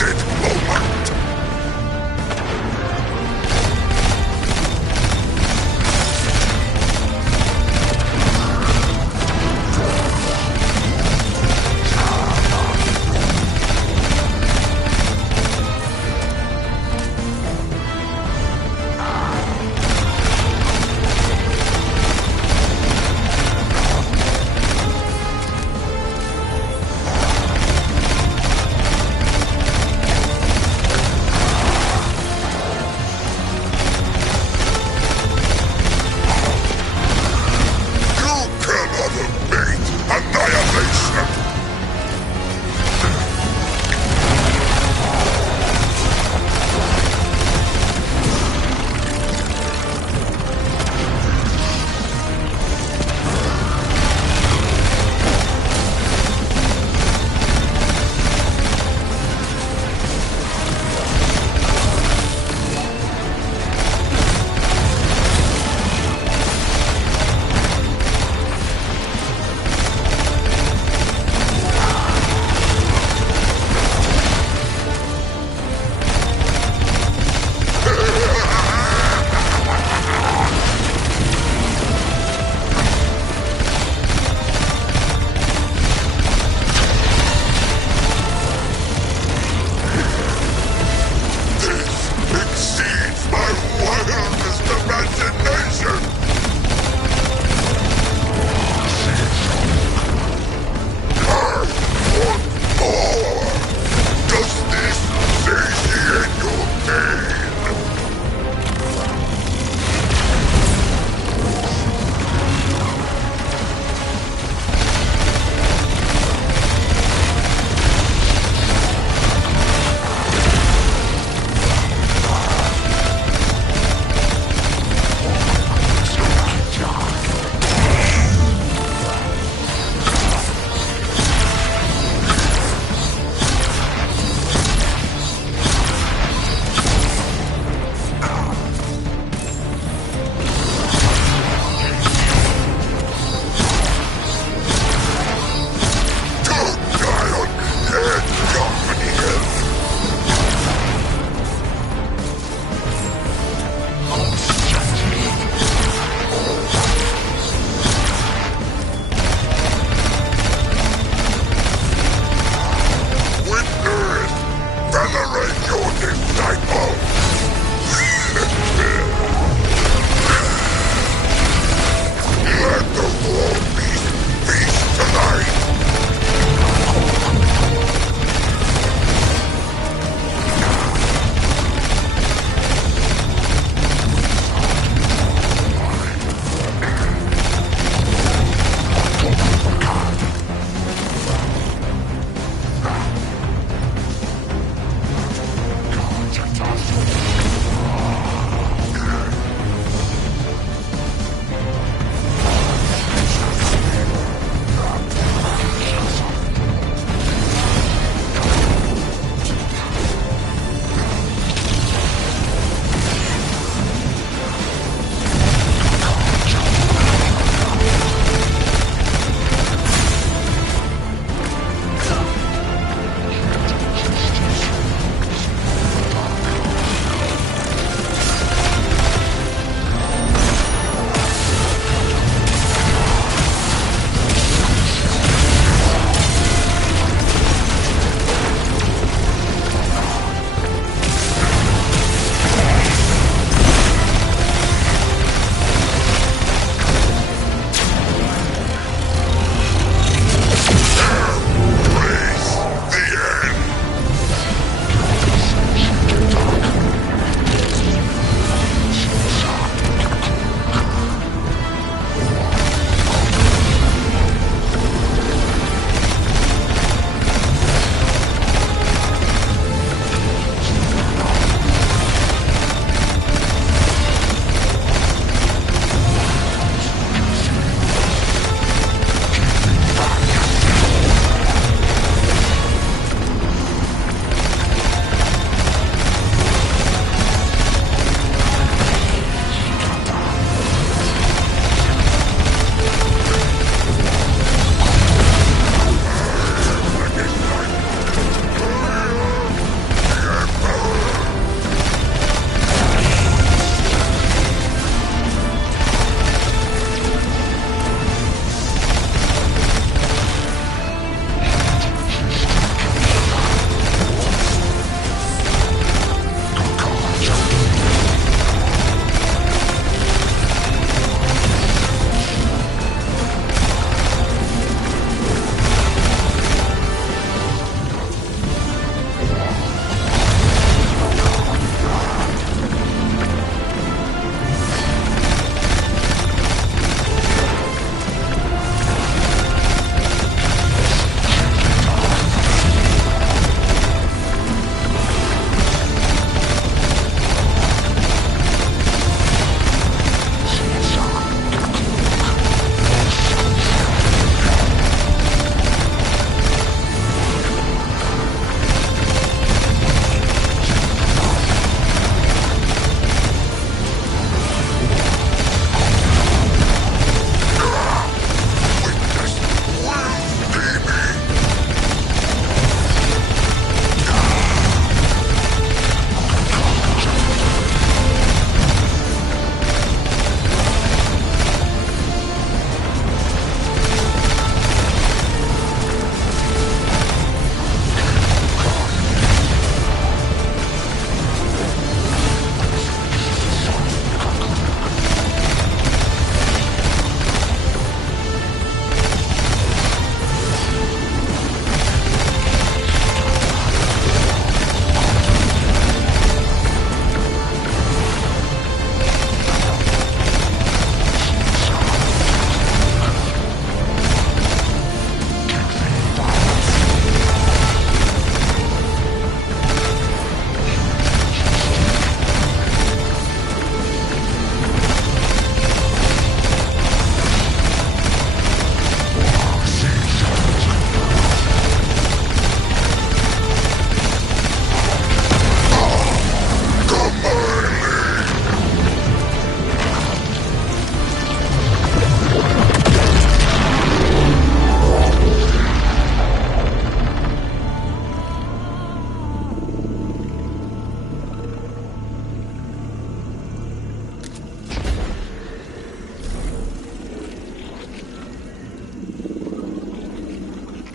exquisite moment!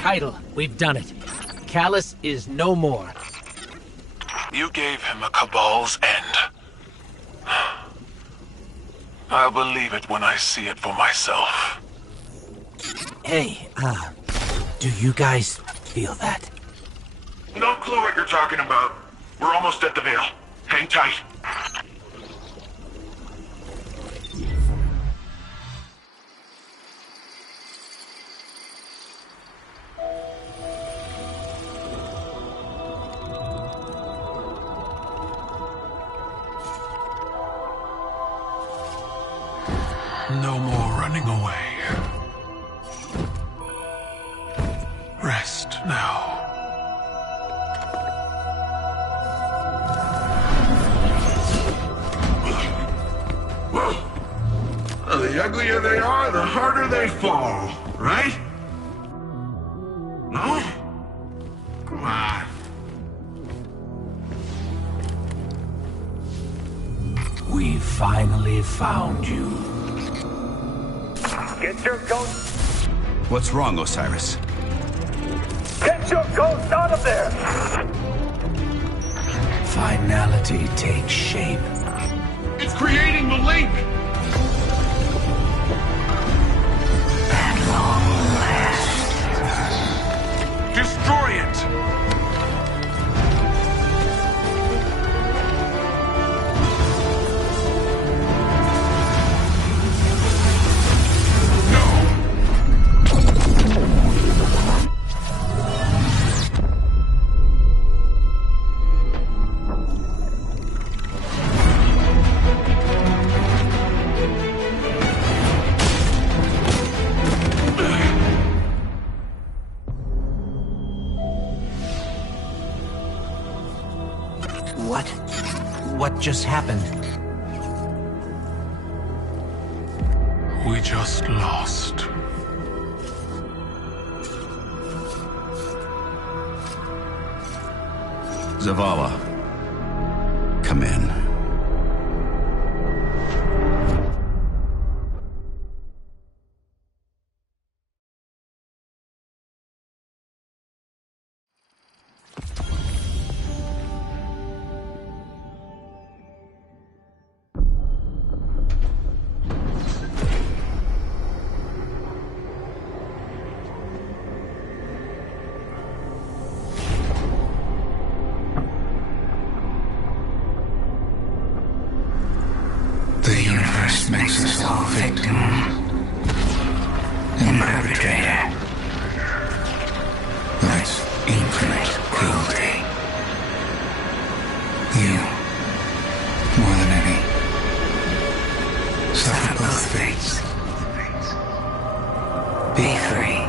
Keitel, we've done it. Callus is no more. You gave him a Cabal's end. I'll believe it when I see it for myself. Hey, do you guys feel that? No clue what you're talking about. We're almost at the Veil. Hang tight. No more running away. Rest now. Well, the uglier they are, the harder they fall, right? No? Come on. We finally found you. Get your ghost! What's wrong, Osiris? Get your ghost out of there! Finality takes shape. It's creating the link! At long last. Destroy it! What just happened? We just lost. Zavala, come in. The universe makes us all victim and perpetrator. That's infinite cruelty. You, more than any, suffer both fates. Be free.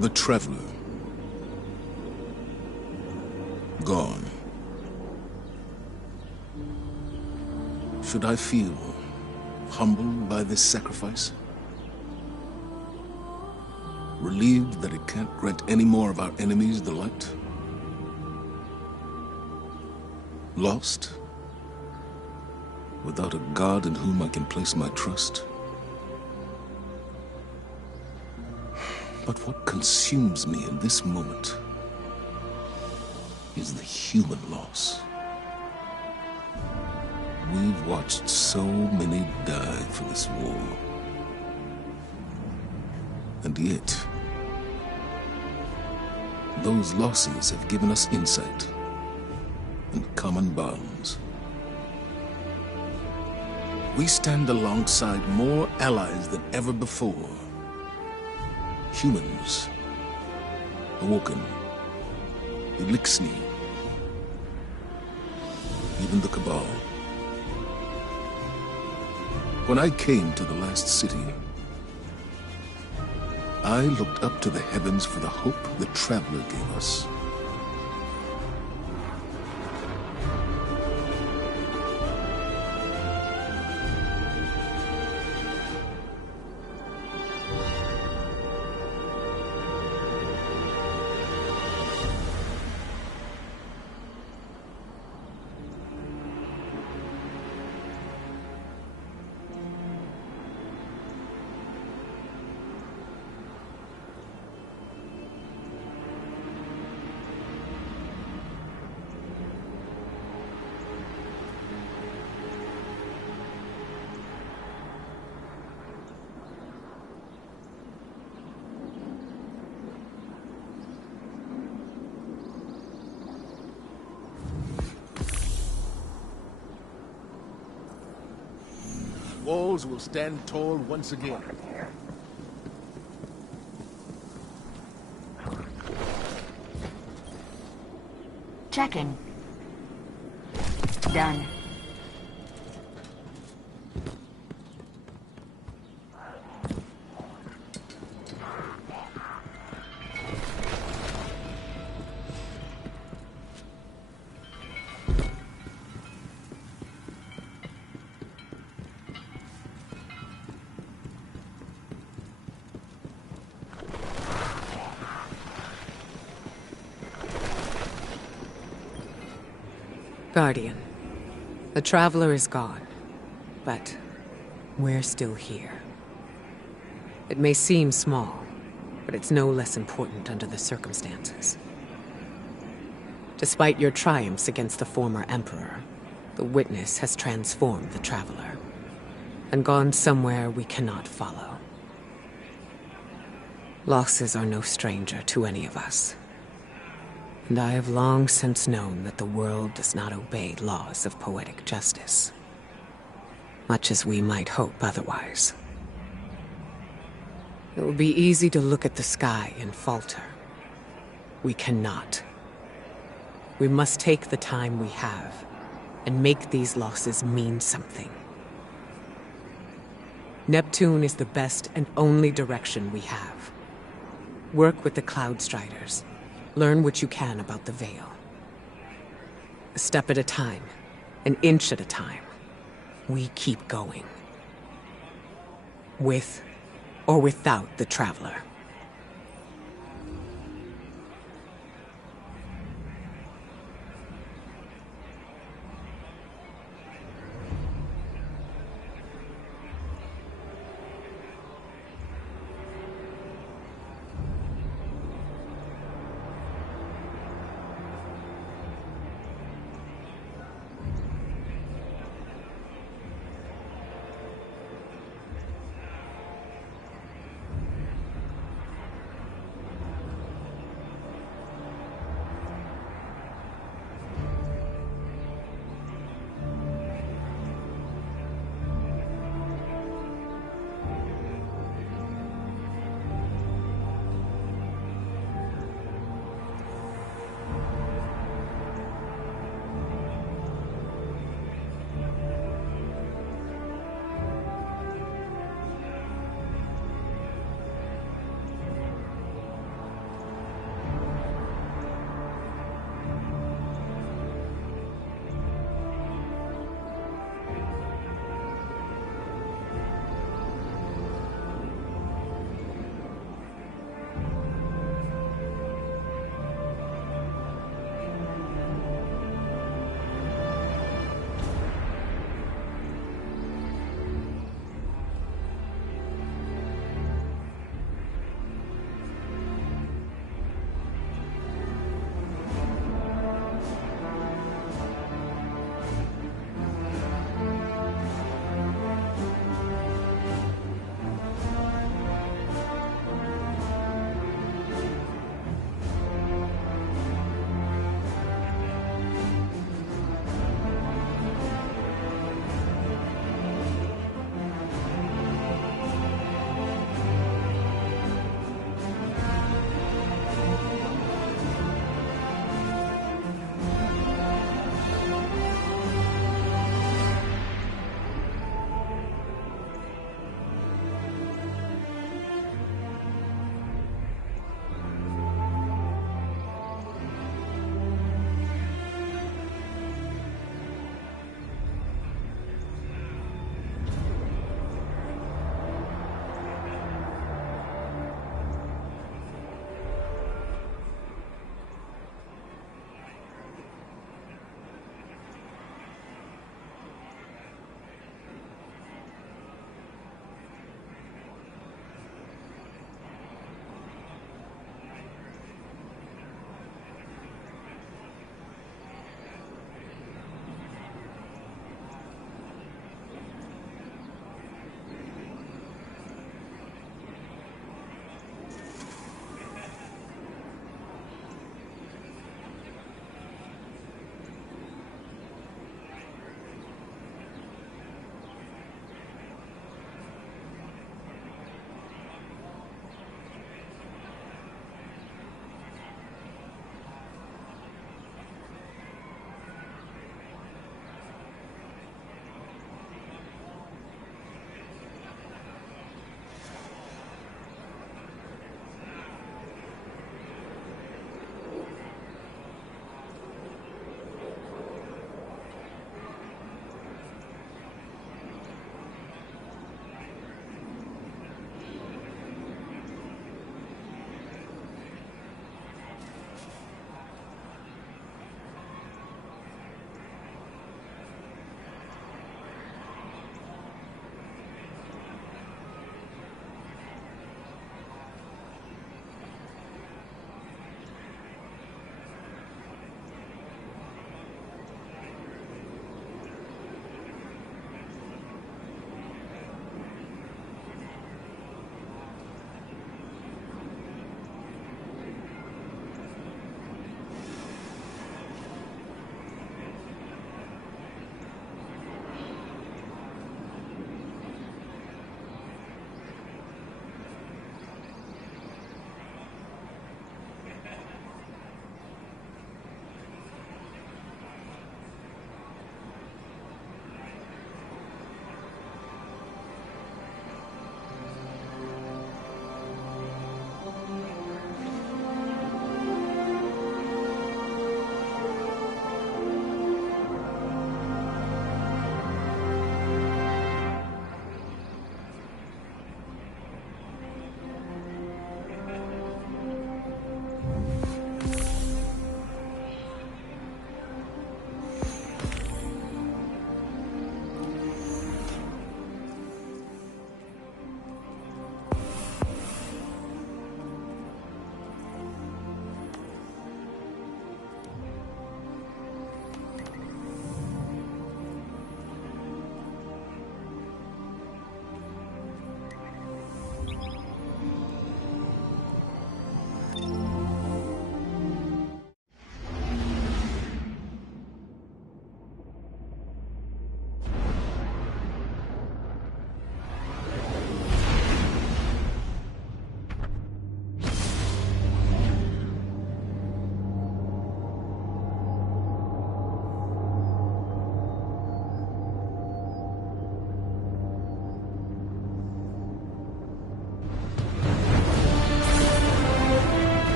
The Traveler. Gone. Should I feel humbled by this sacrifice? Relieved that it can't grant any more of our enemies the light? Lost? Without a god in whom I can place my trust? But what consumes me in this moment is the human loss. We've watched so many die for this war. And yet, those losses have given us insight and common bonds. We stand alongside more allies than ever before. Humans, Awoken, Elixni, even the Cabal. When I came to the last city, I looked up to the heavens for the hope the Traveler gave us. Walls will stand tall once again. Checking. Done. Guardian, the Traveler is gone, but we're still here. It may seem small, but it's no less important under the circumstances. Despite your triumphs against the former Emperor, the Witness has transformed the Traveler, and gone somewhere we cannot follow. Losses are no stranger to any of us. And I have long since known that the world does not obey laws of poetic justice, much as we might hope otherwise. It would be easy to look at the sky and falter. We cannot. We must take the time we have and make these losses mean something. Neptune is the best and only direction we have. Work with the Cloud Striders. Learn what you can about the Veil. A step at a time, an inch at a time, we keep going. With or without the Traveler.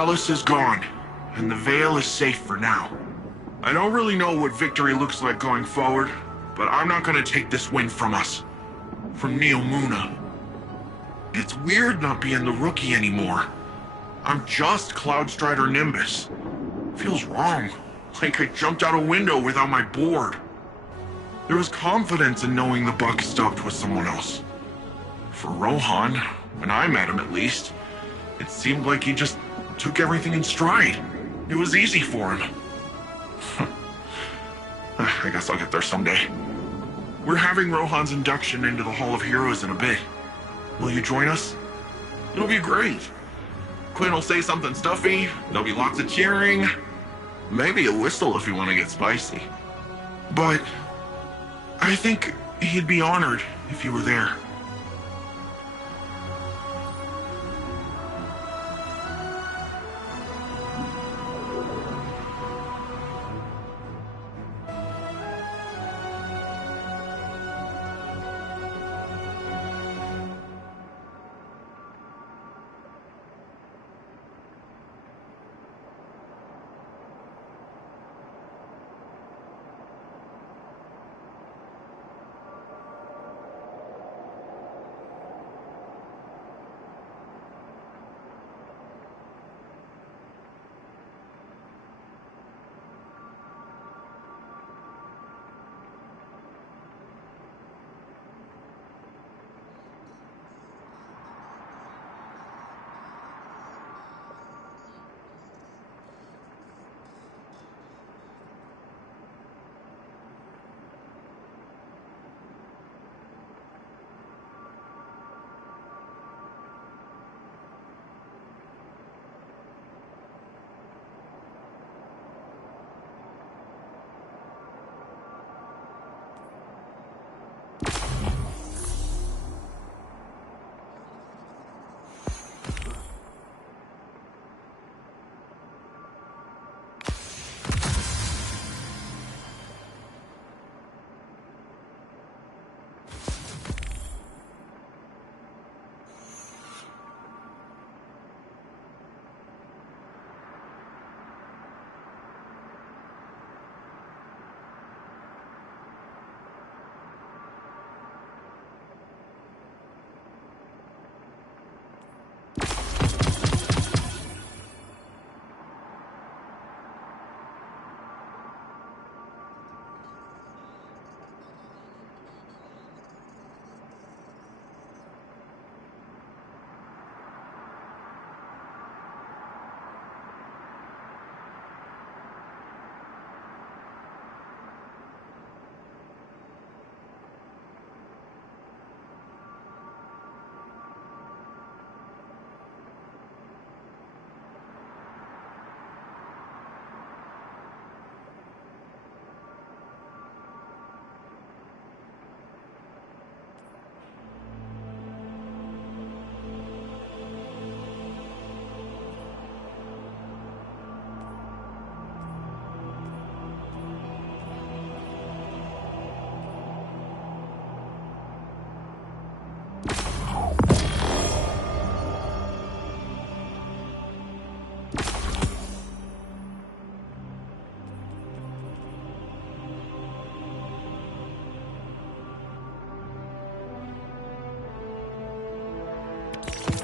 Callus is gone, and the Veil is safe for now. I don't really know what victory looks like going forward, but I'm not gonna take this win from us. From Neomuna. It's weird not being the rookie anymore. I'm just Cloudstrider Nimbus. Feels wrong, like I jumped out a window without my board. There was confidence in knowing the buck stopped with someone else. For Rohan, when I met him at least, it seemed like he just took everything in stride. It was easy for him. I guess I'll get there someday. We're having Rohan's induction into the Hall of Heroes in a bit. Will you join us? It'll be great. Quinn will say something stuffy, there'll be lots of cheering, maybe a whistle if you want to get spicy. But I think he'd be honored if you were there.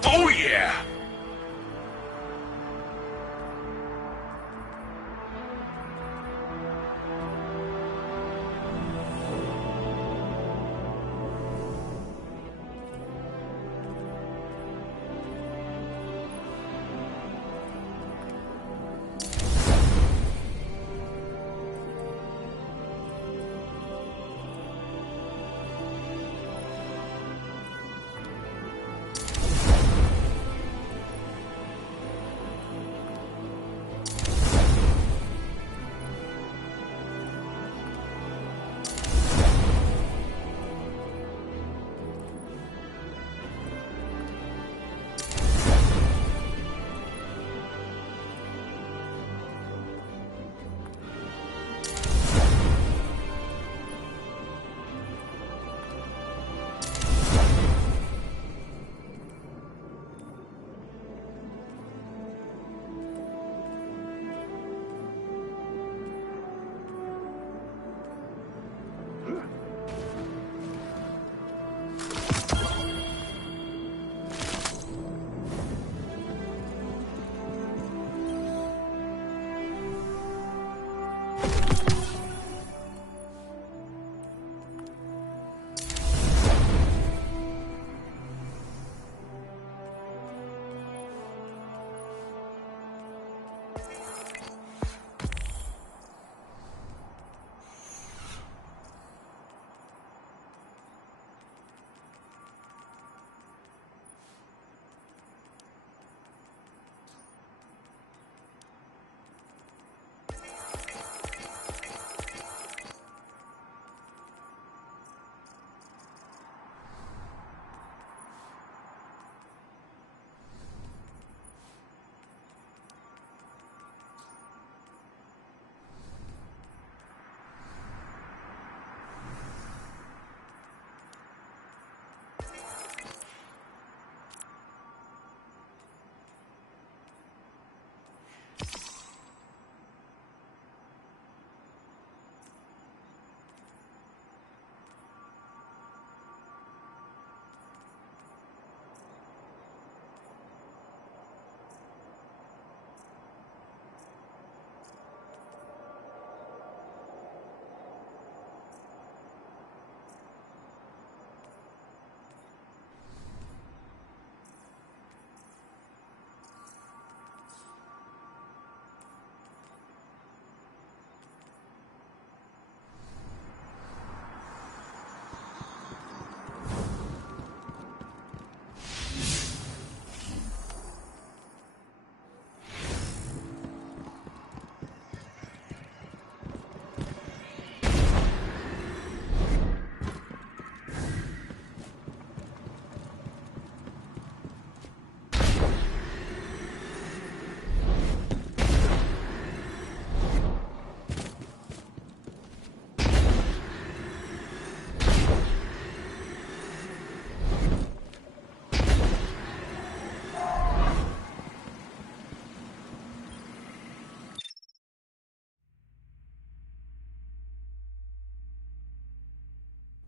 Oh yeah!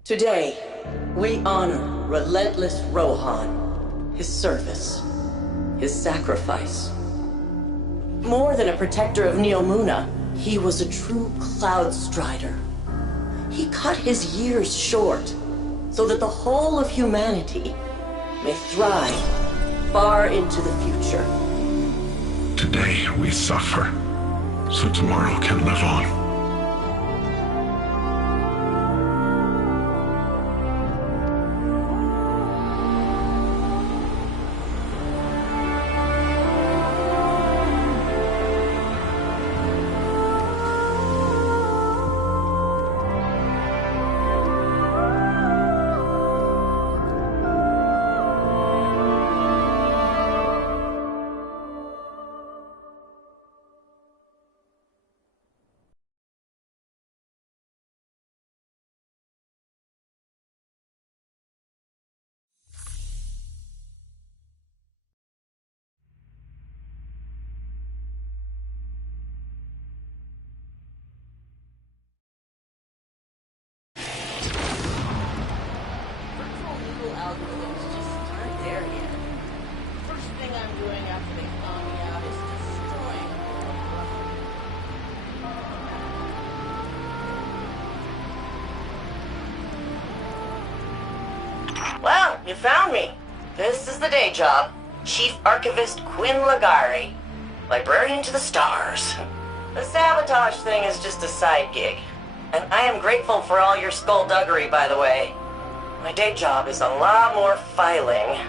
Today, we honor relentless Rohan, his service, his sacrifice. More than a protector of Neomuna, he was a true Cloud Strider. He cut his years short so that the whole of humanity may thrive far into the future. Today we suffer, so tomorrow can live on. Well, you found me. This is the day job. Chief Archivist Quinn Ligari. Librarian to the stars. The sabotage thing is just a side gig. And I am grateful for all your skullduggery, by the way. My day job is a lot more filing.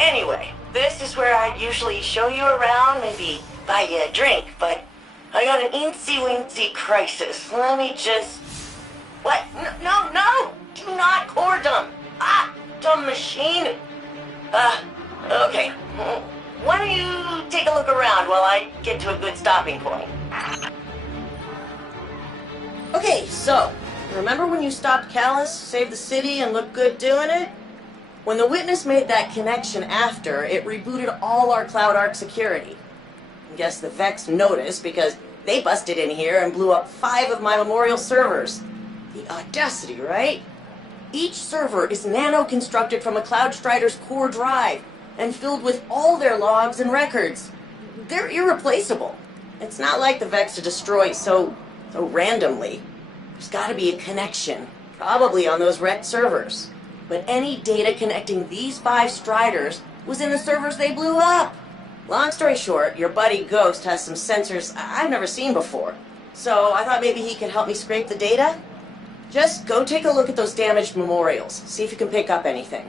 Anyway, this is where I usually show you around, maybe buy you a drink, but I got an eensy-weensy crisis. Let me just... What? No! Do not core dump! Dumb machine! Okay. Why don't you take a look around while I get to a good stopping point? Okay, so, remember when you stopped Callus, saved the city, and looked good doing it? When the Witness made that connection after, it rebooted all our Cloud Arc security. I guess the Vex noticed because they busted in here and blew up 5 of my Memorial servers. The audacity, right? Each server is nano-constructed from a Cloud Strider's core drive and filled with all their logs and records. They're irreplaceable. It's not like the Vex to destroy so randomly. There's gotta be a connection, probably on those wrecked servers. But any data connecting these 5 Striders was in the servers they blew up. Long story short, your buddy Ghost has some sensors I've never seen before. So I thought maybe he could help me scrape the data? Just go take a look at those damaged memorials. See if you can pick up anything.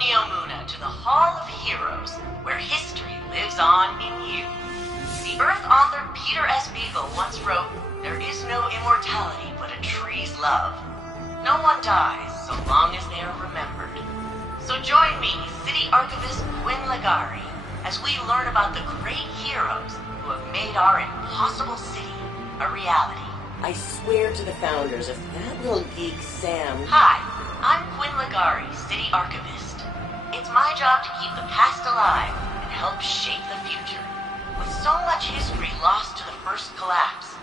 Neomuna to the Hall of Heroes, where history lives on in you. The Earth author Peter S. Beagle once wrote, "There is no immortality but a tree's love. No one dies so long as they are remembered." So join me, City Archivist Quinn Ligari, as we learn about the great heroes who who have made our impossible city a reality. I swear to the founders, if that little geek Sam... Hi, I'm Quinn Ligari, City Archivist. It's my job to keep the past alive and help shape the future. With so much history lost to the first collapse,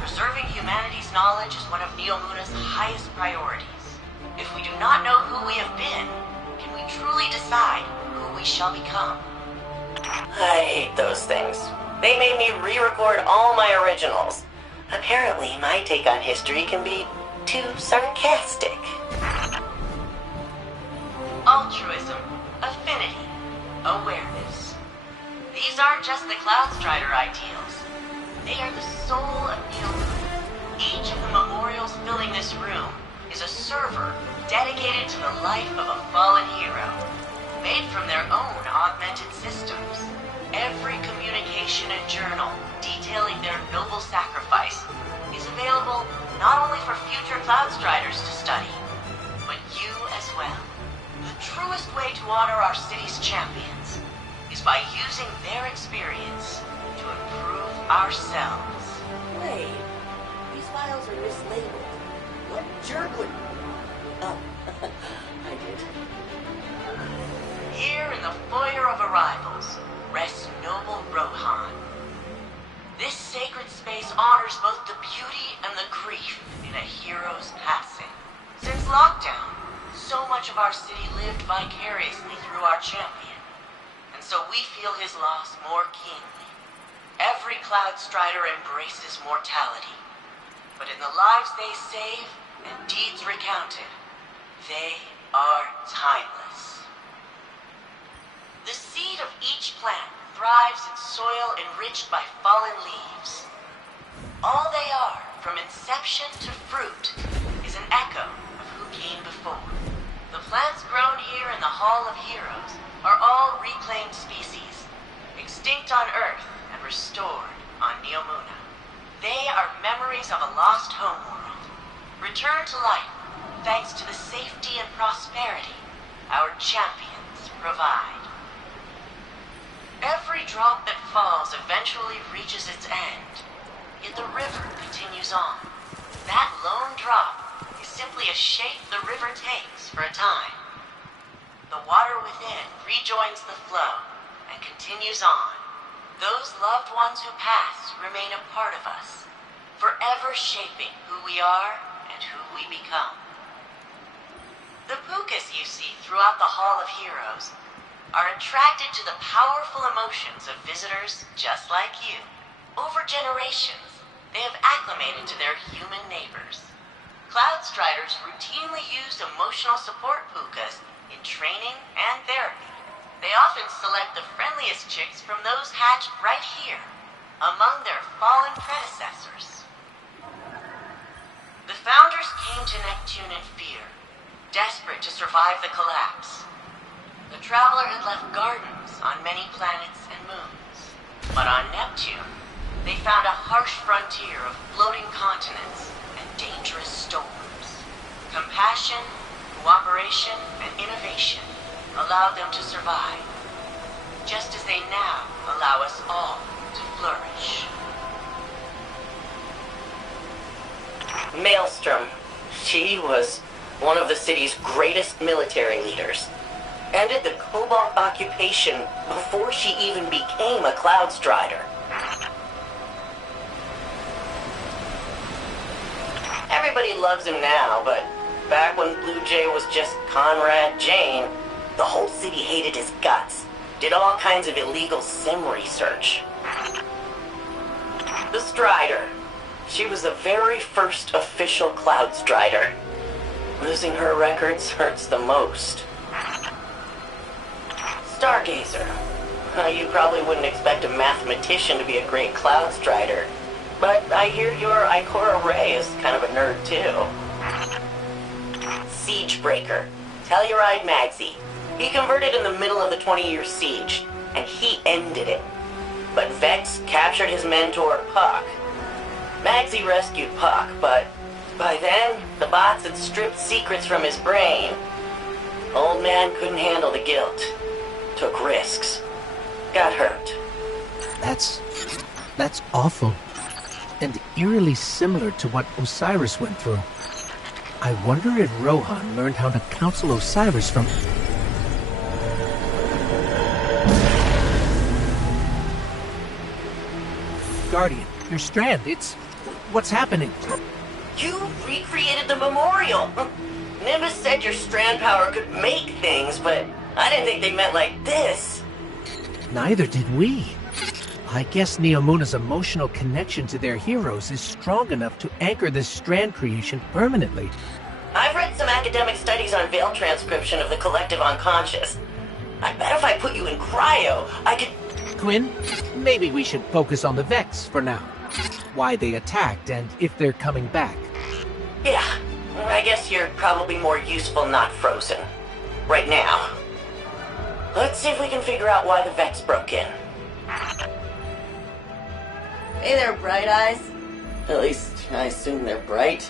preserving humanity's knowledge is one of Neomuna's highest priorities. If we do not know who we have been, can we truly decide who we shall become? I hate those things. They made me re-record all my originals. Apparently, my take on history can be too sarcastic. Altruism, affinity, awareness. These aren't just the Cloudstrider ideals. They are the soul of Neomuna. Each of the memorials filling this room is a server dedicated to the life of a fallen hero, made from their own augmented systems. Every communication and journal detailing their noble sacrifice is available not only for future Cloudstriders to study, but you as well. The truest way to honor our city's champions is by using their experience to improve ourselves. Wait, these files are mislabeled. What jerk would... Oh, I did. Here in the foyer of arrivals rests noble Rohan. This sacred space honors both the beauty and the grief in a hero's passing. Since lockdown, so much of our city lived vicariously through our champion, and so we feel his loss more keenly. Every Cloudstrider embraces mortality, but in the lives they save and deeds recounted, they are timeless. The seed of each plant thrives in soil enriched by fallen leaves. All they are, from inception to fruit, is an echo of who came before. The plants grown here in the Hall of Heroes are all reclaimed species, extinct on Earth and restored on Neomuna. They are memories of a lost homeworld, returned to life thanks to the safety and prosperity our champions provide. Every drop that falls eventually reaches its end, yet the river continues on. That lone drop is simply a shape the river takes for a time. The water within rejoins the flow and continues on. Those loved ones who pass remain a part of us, forever shaping who we are and who we become. The Pukas you see throughout the Hall of Heroes are attracted to the powerful emotions of visitors just like you. Over generations, they have acclimated to their human neighbors. Cloudstriders routinely use emotional support Pukas in training and therapy. They often select the friendliest chicks from those hatched right here, among their fallen predecessors. The founders came to Neptune in fear, desperate to survive the collapse. The Traveler had left gardens on many planets and moons. But on Neptune, they found a harsh frontier of floating continents and dangerous storms. Compassion, cooperation, and innovation allowed them to survive, just as they now allow us all to flourish. Maelstrom, she was one of the city's greatest military leaders. Ended the Cobalt occupation before she even became a Cloudstrider. Everybody loves him now, but back when Blue Jay was just Conrad Jane, the whole city hated his guts, did all kinds of illegal sim research. The Strider. She was the very first official Cloudstrider. Losing her records hurts the most. Stargazer. You probably wouldn't expect a mathematician to be a great Cloudstrider, but I hear your Ikora Ray is kind of a nerd too. Siegebreaker. Telluride Magsy. He converted in the middle of the 20-year siege, and he ended it. But Vex captured his mentor, Puck. Magsy rescued Puck, but by then, the bots had stripped secrets from his brain. Old man couldn't handle the guilt. Took risks. Got hurt. That's That's awful. And eerily similar to what Osiris went through. I wonder if Rohan learned how to counsel Osiris from... Guardian, your strand, it's... What's happening? You recreated the memorial. Nimbus said your strand power could make things, but I didn't think they meant like this. Neither did we. I guess Neomuna's emotional connection to their heroes is strong enough to anchor this strand creation permanently. I've read some academic studies on veil transcription of the collective unconscious. I bet if I put you in cryo, I could... Quinn, maybe we should focus on the Vex for now. Why they attacked and if they're coming back. Yeah, I guess you're probably more useful not frozen. Right now. Let's see if we can figure out why the Vex broke in. Hey there, Bright Eyes. At least, I assume they're bright.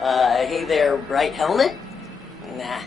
Hey there, Bright Helmet? Nah.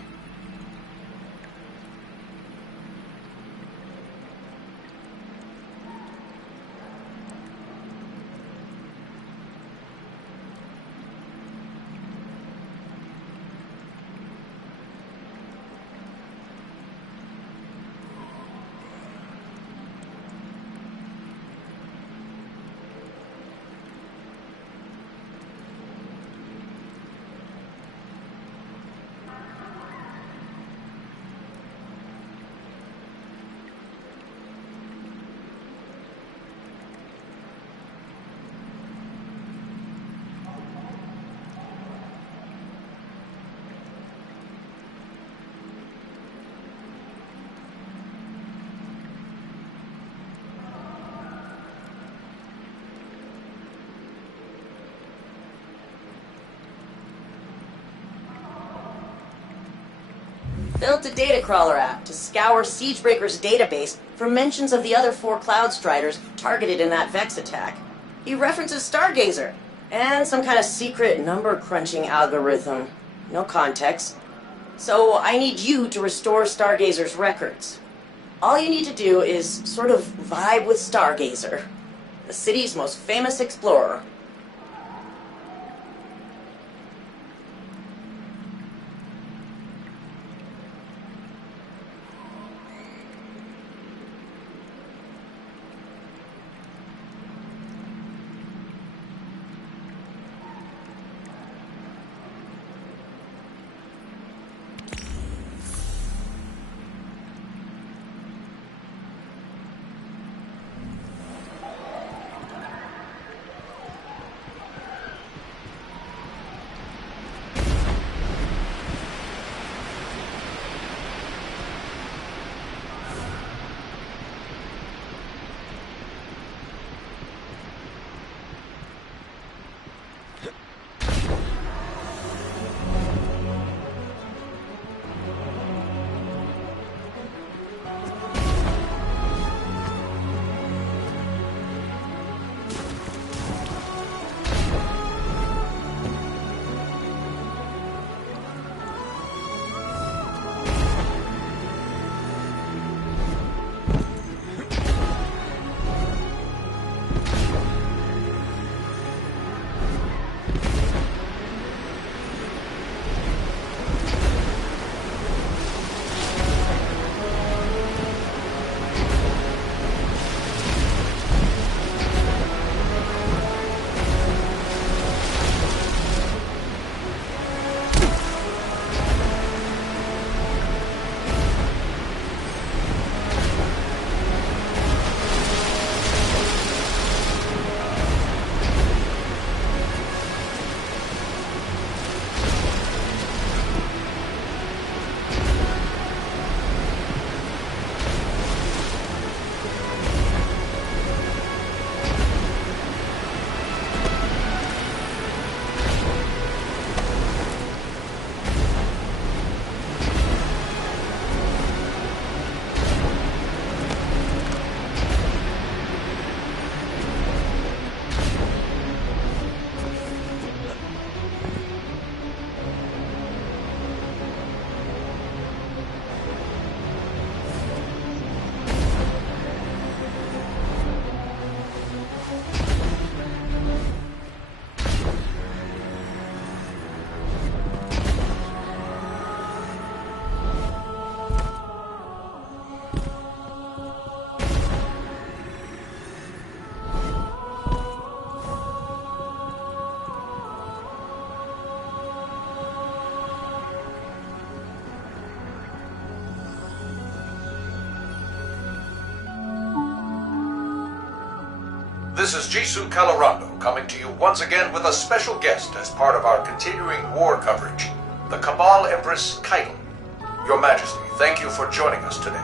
Built a data crawler app to scour Siegebreaker's database for mentions of the other 4 Cloud Striders targeted in that Vex attack. He references Stargazer and some kind of secret number-crunching algorithm. No context. So I need you to restore Stargazer's records. All you need to do is sort of vibe with Stargazer, the city's most famous explorer. This is Jisoo Calorando coming to you once again with a special guest as part of our continuing war coverage, the Cabal Empress Keitel. Your Majesty, thank you for joining us today.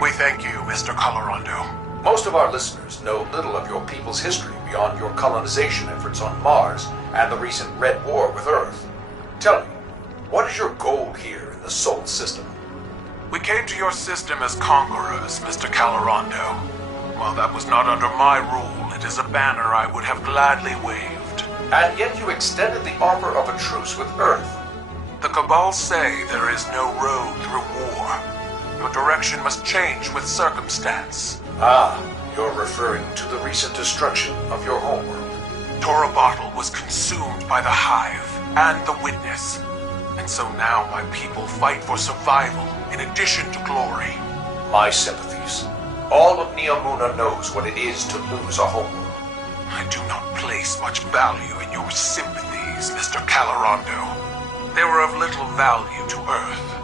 We thank you, Mr. Calorando. Most of our listeners know little of your people's history beyond your colonization efforts on Mars and the recent Red War with Earth. Tell me, what is your goal here in the Sol system? We came to your system as conquerors, Mr. Calorando. While that was not under my rule, it is a banner I would have gladly waved. And yet you extended the offer of a truce with Earth. The Cabal say there is no road through war. Your direction must change with circumstance. Ah, you're referring to the recent destruction of your homeworld. Torabottle was consumed by the Hive and the Witness. And so now my people fight for survival in addition to glory. My sympathies. All of Neomuna knows what it is to lose a homeworld. I do not place much value in your sympathies, Mr. Calorando. They were of little value to Earth.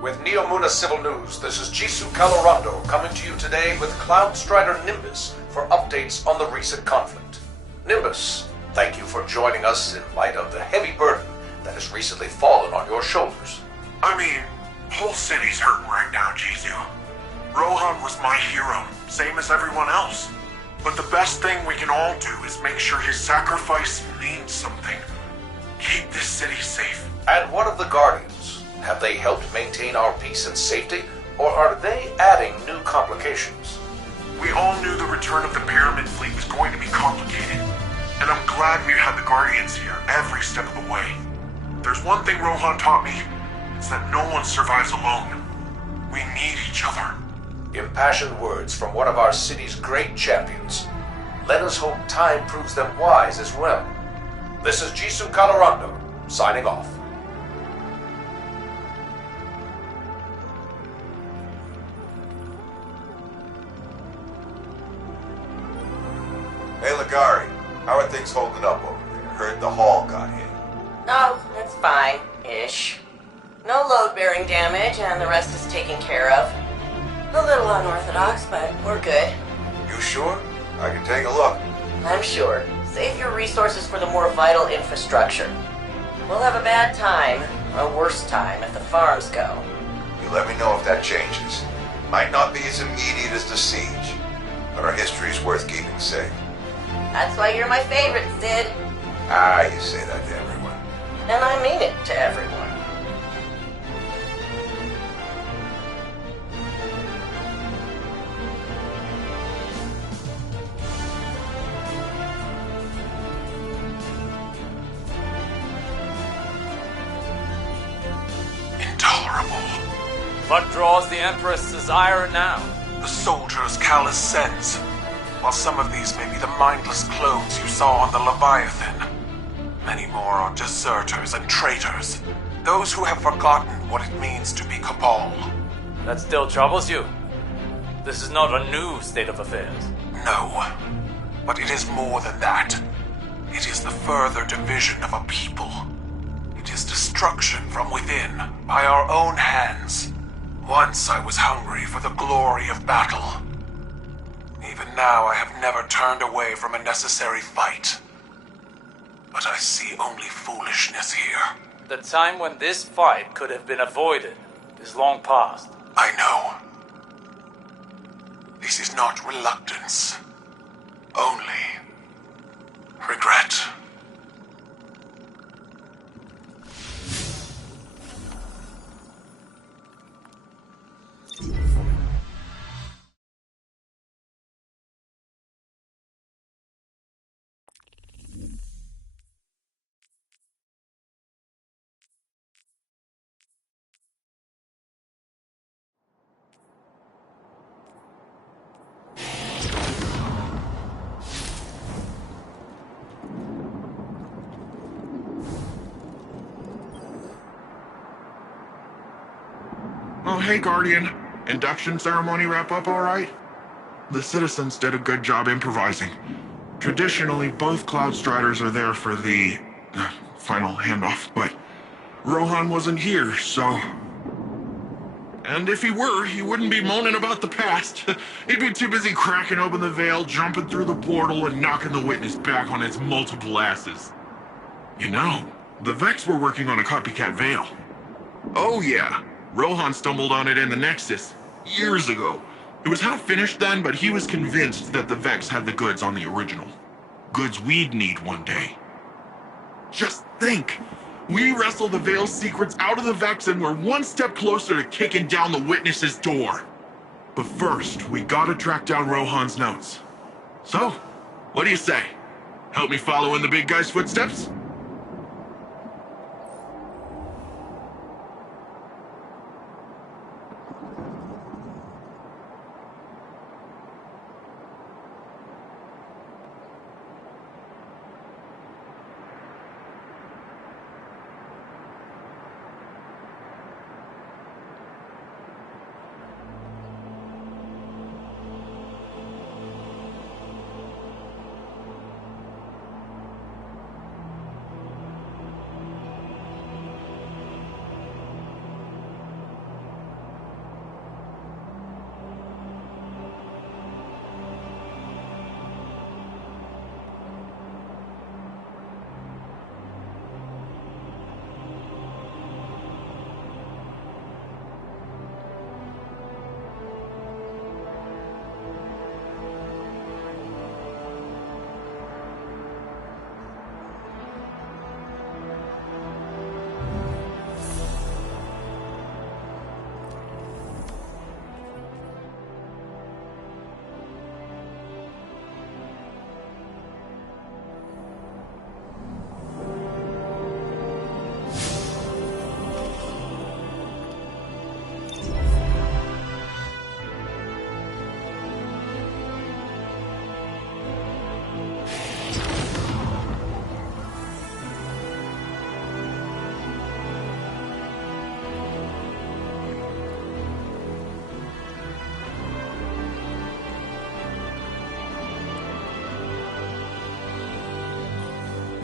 With Neomuna Civil News, this is Jisoo Calorando coming to you today with Cloud Strider Nimbus for updates on the recent conflict. Nimbus, thank you for joining us in light of the heavy burden that has recently fallen on your shoulders. I mean, whole city's hurting right now, Jisoo. Rohan was my hero, same as everyone else. But the best thing we can all do is make sure his sacrifice means something. Keep this city safe. And what of the Guardians? Have they helped maintain our peace and safety, or are they adding new complications? We all knew the return of the Pyramid Fleet was going to be complicated. And I'm glad we had the Guardians here every step of the way. There's one thing Rohan taught me. It's that no one survives alone. We need each other. Impassioned words from one of our city's great champions. Let us hope time proves them wise as well. This is Jisoo Calorando, signing off. Hey, Ligari, how are things holding up over there? Heard the hall got hit. Oh, it's fine. Ish. No load-bearing damage, and the rest is taken care of. A little unorthodox, but we're good. You sure? I can take a look. I'm sure. Save your resources for the more vital infrastructure. We'll have a bad time, a worse time, if the farms go. You let me know if that changes. Might not be as immediate as the siege, but our history's worth keeping safe. That's why you're my favorite, Sid. Ah, you say that to everyone. And I mean it to everyone. Intolerable. What draws the Empress' desire now? The soldiers Callus sends. While some of these may be the mindless clones you saw on the Leviathan, many more are deserters and traitors. Those who have forgotten what it means to be Cabal. That still troubles you? This is not a new state of affairs. No, but it is more than that. It is the further division of a people. It is destruction from within, by our own hands. Once I was hungry for the glory of battle. Even now I have never turned away from a necessary fight. But I see only foolishness here. The time when this fight could have been avoided is long past. I know. This is not reluctance. Only regret. Oh, hey, Guardian. Induction ceremony wrap up all right? The citizens did a good job improvising. Traditionally, both Cloud Striders are there for the final handoff, but Rohan wasn't here, so... And if he were, he wouldn't be moaning about the past. He'd be too busy cracking open the veil, jumping through the portal, and knocking the witness back on its multiple asses. You know, the Vex were working on a copycat veil. Oh yeah, Rohan stumbled on it in the Nexus, years ago. It was half finished then, but he was convinced that the Vex had the goods on the original. Goods we'd need one day. Just think! We wrestle the Veil's secrets out of the Vex and we're one step closer to kicking down the Witness's door. But first, we gotta track down Rohan's notes. So, what do you say? Help me follow in the big guy's footsteps?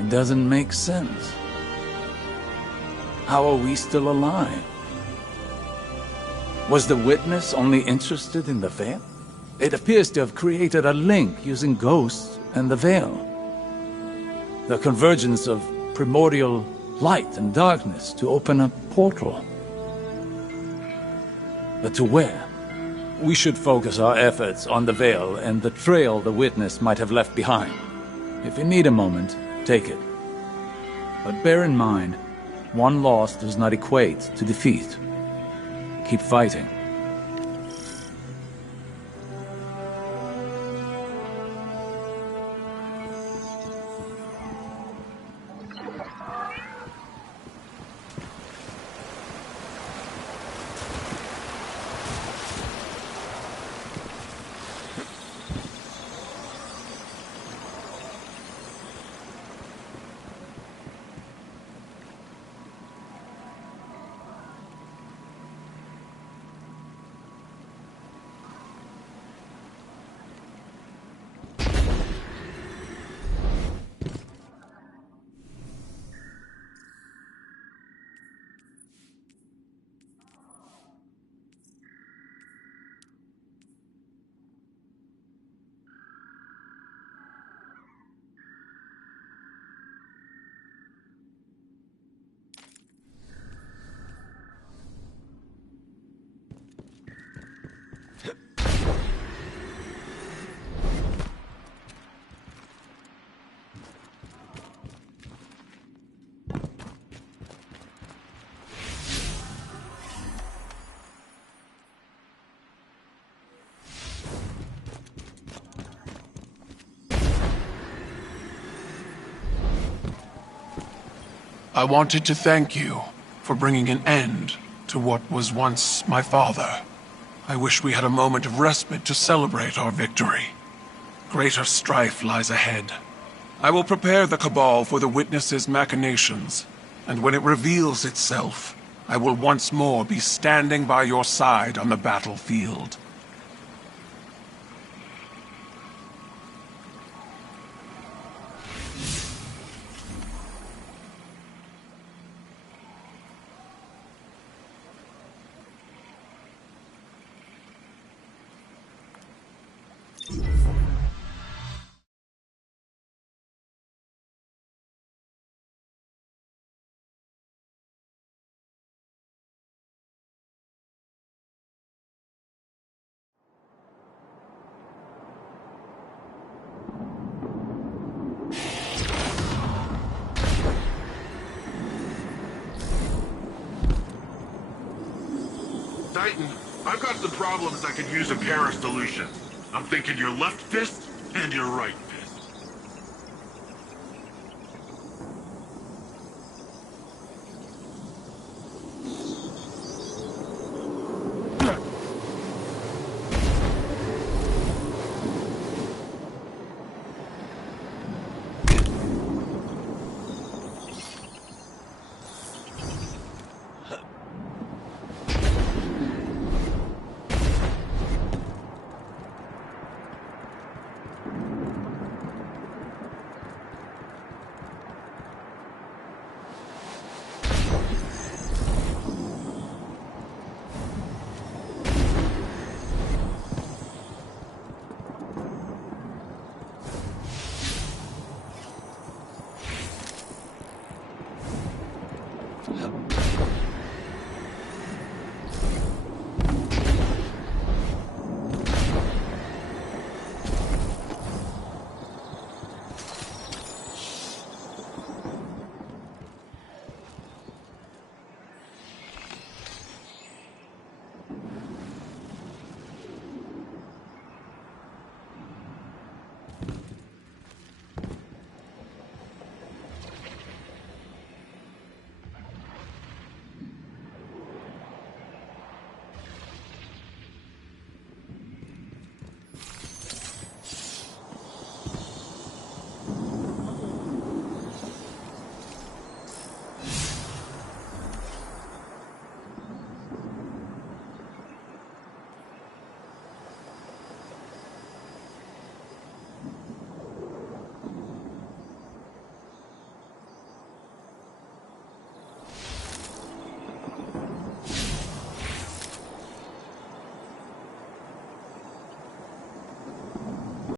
It doesn't make sense. How are we still alive? Was the witness only interested in the veil? It appears to have created a link using ghosts and the veil. The convergence of primordial light and darkness to open a portal. But to where? We should focus our efforts on the veil and the trail the witness might have left behind. If you need a moment, take it. But bear in mind, one loss does not equate to defeat. Keep fighting. I wanted to thank you for bringing an end to what was once my father. I wish we had a moment of respite to celebrate our victory. Greater strife lies ahead. I will prepare the Cabal for the Witness's machinations, and when it reveals itself, I will once more be standing by your side on the battlefield. Titan, I've got some problems that could use a Paris solution. I'm thinking your left fist and your right fist.